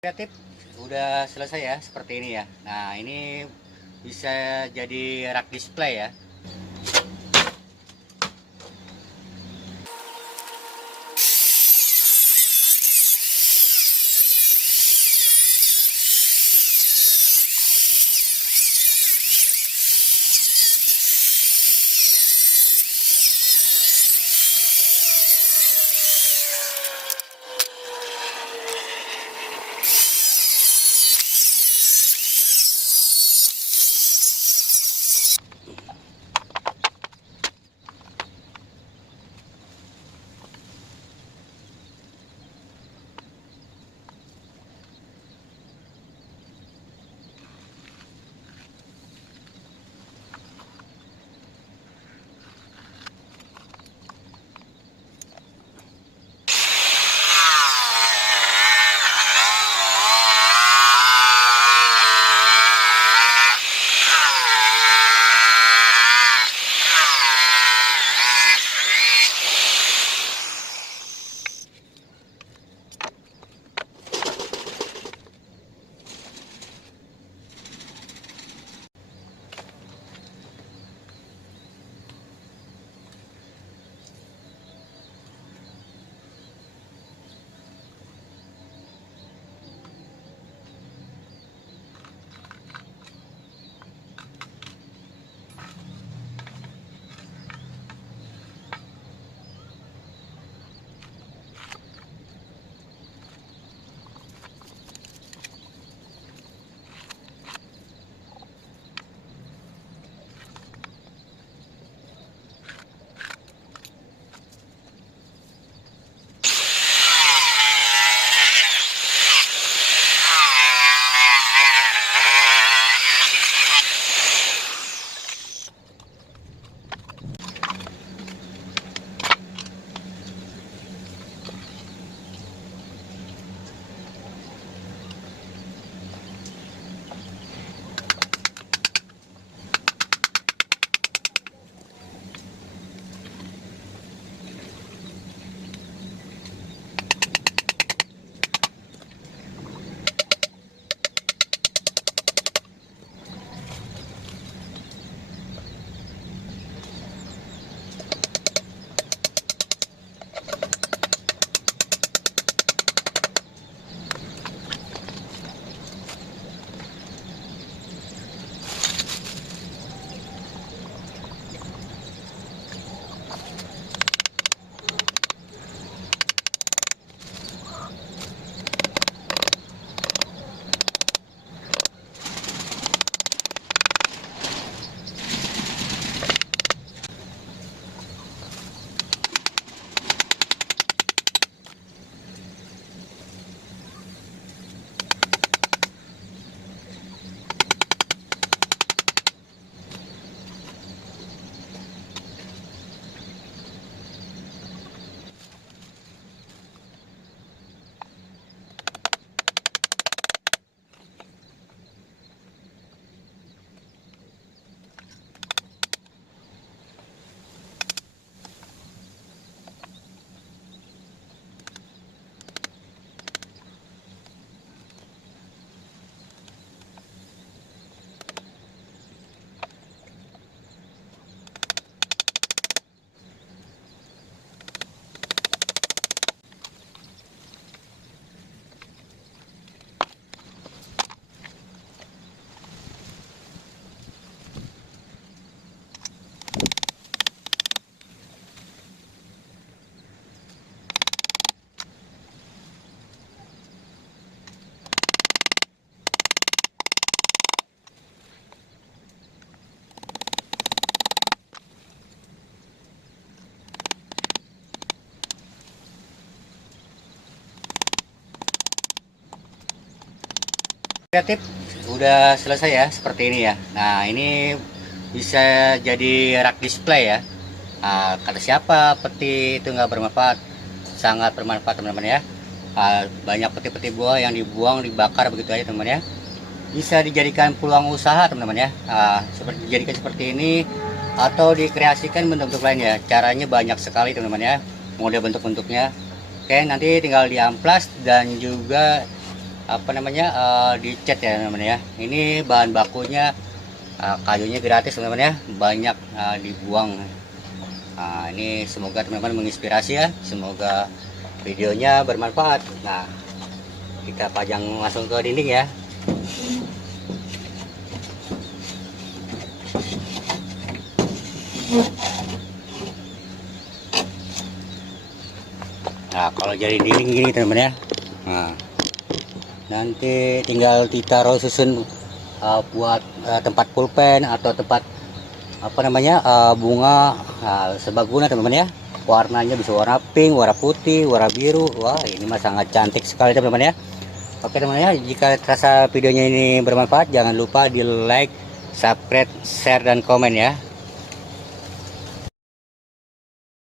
Kreatif udah selesai ya, seperti ini ya. Nah, ini bisa jadi rak display ya. Kreatif udah selesai ya, seperti ini ya. Nah, ini bisa jadi rak display ya. Nah, kata siapa peti itu nggak bermanfaat, sangat bermanfaat teman-teman ya. Banyak peti-peti buah yang dibuang, dibakar begitu aja teman-teman ya. Bisa dijadikan peluang usaha teman-teman ya. Seperti dijadikan seperti ini atau dikreasikan bentuk-bentuk lain ya. Caranya banyak sekali teman-teman ya, model bentuk-bentuknya. Oke, nanti tinggal diamplas dan juga apa namanya dicat ya teman-teman ya. Ini bahan bakunya kayunya gratis teman-teman ya, banyak dibuang. Nah, ini semoga teman-teman menginspirasi ya, semoga videonya bermanfaat. Nah, kita pajang langsung ke dinding ya. Nah, kalau jadi dinding gini teman-teman ya, nah, nanti tinggal ditaruh susun buat tempat pulpen atau tempat apa namanya bunga sebaguna teman-teman ya. Warnanya bisa warna pink, warna putih, warna biru. Wah, ini mah sangat cantik sekali teman-teman ya. Oke teman-teman ya, jika terasa videonya ini bermanfaat, jangan lupa di like, subscribe, share, dan komen ya.